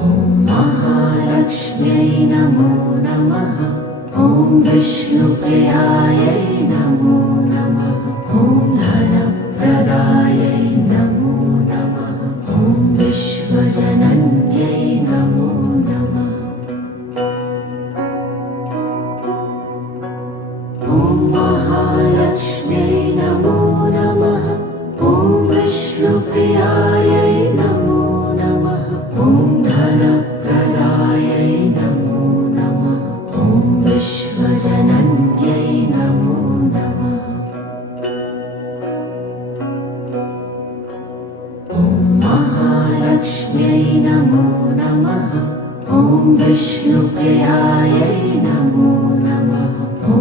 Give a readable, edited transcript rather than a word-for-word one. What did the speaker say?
ॐ महालक्ष्म्यै नमो नमः। ॐ विष्णुप्रियायै नमो नमः। ॐ धनप्रदायै नमो नमः। ॐ विश्वजनन्यै नमो नमः। ॐ महालक्ष्म्यै नमो नमः। ॐ विष्णुप्रियायै नमो नमः। ॐ धनप्रदायै नमो नमः। ॐ विश्वजनन्यै नमो नमः। ॐ महालक्ष्म्यै नमो नमः। ॐ विष्णुप्रियायै नमो नमः। ॐ